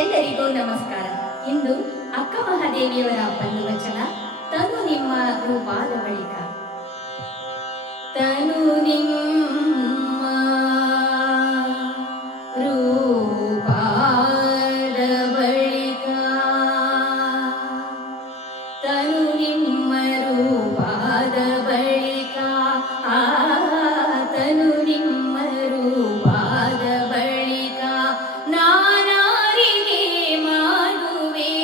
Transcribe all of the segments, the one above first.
ಎಲ್ಲರಿಗೂ ನಮಸ್ಕಾರ. ಇಂದು ಅಕ್ಕ ಮಹಾದೇವಿಯವರ ಬಂಧು ವಚನ ತನು ನಿಮ್ಮ ರೂಪಾದ ಬಳಿಕ. ತನು ನಿಮ್ಮ ರೂಪಾದ ಬಳಿಕ, ತನು ನಿಮ್ಮ ರೂಪಾದ ಬಳಿಕ, ತನು ನಿಮ್ಮ ರೂಪಾದ ಬಳಿಕ ನಾನಾರಿಗೆ ಮಾಡುವೆ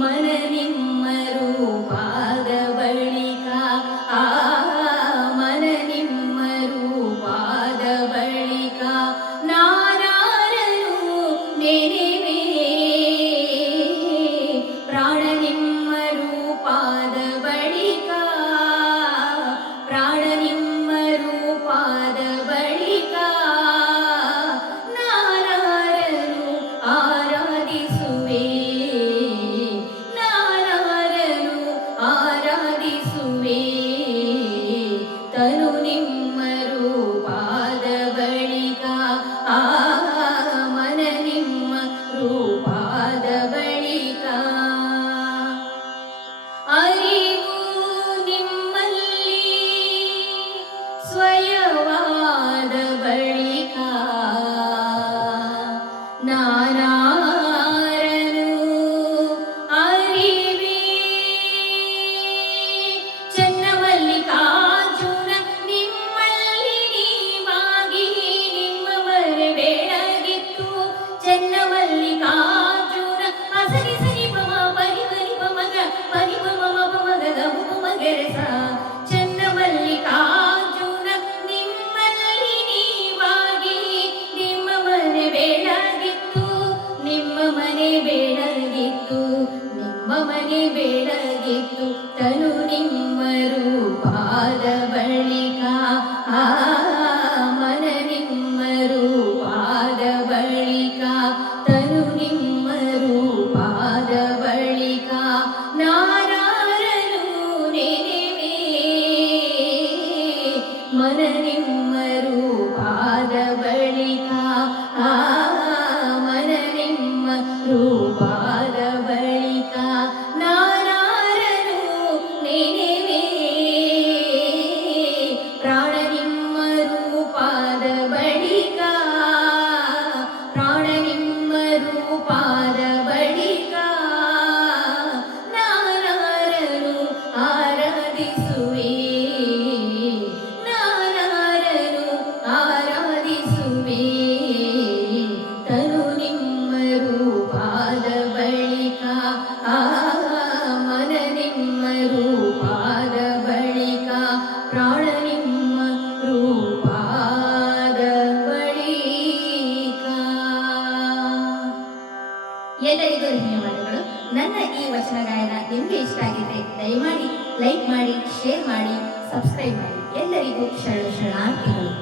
ಮನ ನಿಮ್ಮ ರೂಪಾದ ಬಳಿಕ, ಮನ ನಿಮ್ಮ ರೂಪಾದ ಬಳಿಕ ನಾನಾರನು ನೆನೆವೆ ಪ್ರಾಣ ನಿಮ್ಮ ರೂಪಾದ ಬಳಿಕ, ಪ್ರಾಣ ನಿಮ್ಮ ರೂಪಾದ ಬಳಿಕ ನಾನಾರನು ಆರಾಧಿಸುವೆ, ನಾನಾರನು ಆರಾಧಿಸುವೆ ತನು ನಿಮ್ಮ ರೂಪಾದ ಬಳಿಕ, ಮನ ನಿಮ್ಮ ರೂಪಾದ ಬಳಿಕ. ಅರಿವು ನಿಮ್ಮಲ್ಲಿ ಸ್ವಯವಾದ ಬಳಿಕ ನಾನಾರನು ಅರಿವೆ ಚನ್ನಮಲ್ಲಿಕಾರ್ಜುನ ನಿಮ್ಮಲ್ಲಿ ನೀವಾಗಿ ನಿಮ್ಮ ಮನೆ ಬೆಳಗಿತ್ತು ಚನ್ನಮಲ್ಲಿಕಾರ್ಜುನ ಅಸರಿ ಸರಿ ಪಮ ಪರಿ ಪರಿ ಪಮಗ ಪರಿ ಪಮ ಪಮಗ ಗಮ ಮಗರಸ ಚನ್ನಮಲ್ಲಿಕಾರ್ಜುನ ನಿಮ್ಮಲ್ಲಿ ನೀವಾಗಿ ನಿಮ್ಮ ಮನೆ ಬೆಳಗಿತ್ತು, ನಿಮ್ಮ ಮನೆ ಬೆಳಗಿತ್ತು, ನಿಮ್ಮ ಮನೆ ಬೆಳಗಿತ್ತು ತನು ನಿಮ್ಮ ರೂಪಾದ ಬಳಿಕ, ಮನ ನಿಮ್ಮ ರೂಪಾದ ಬಳಿಕ ತನು ನಿಮ್ಮ ರೂಪಾದ ಬಳಿಕ ನಾನಾರನು ನೆನೆವೆ ಮನ ನಿಮ್ಮ ರೂಪಾದ ಬಳಿಕ, ಮನ ನಿಮ್ಮ ರೂಪಾದ ಬಳಿಕ ನಾನಾರನು ನೆನೆವೆ ಪ್ರಾಣ ನಿಮ್ಮ ರೂಪಾದ ಬಳಿಕ, ಪ್ರಾಣ ನಿಮ್ಮ ರೂಪಾದ ಬಳಿಕ ನಾನಾರನು ಆರಾಧಿಸುವೆ, ನಾನಾರನು ಆರಾಧಿಸುವೆ ತನು ನಿಮ್ಮ ರೂಪಾದ ಬಳಿಕ, ಮನ ನಿಮ್ಮ ರೂಪಾದ ಬಳಿಕ ಪ್ರಾಣ ನಿಮ್ಮ ರೂಪಾದ ಬಳಿಕ. ಎಲ್ಲರಿಗೂ ಧನ್ಯವಾದಗಳು. ನನ್ನ ಈ ವಚನ ಗಾಯನ ನಿಮಗೆ ಇಷ್ಟ ಆಗಿದ್ರೆ ದಯಮಾಡಿ ಲೈಕ್ ಮಾಡಿ, ಶೇರ್ ಮಾಡಿ, ಸಬ್ಸ್ಕ್ರೈಬ್ ಮಾಡಿ. ಎಲ್ಲರಿಗೂ ಶರಣಾರ್ಥಿಗಳು.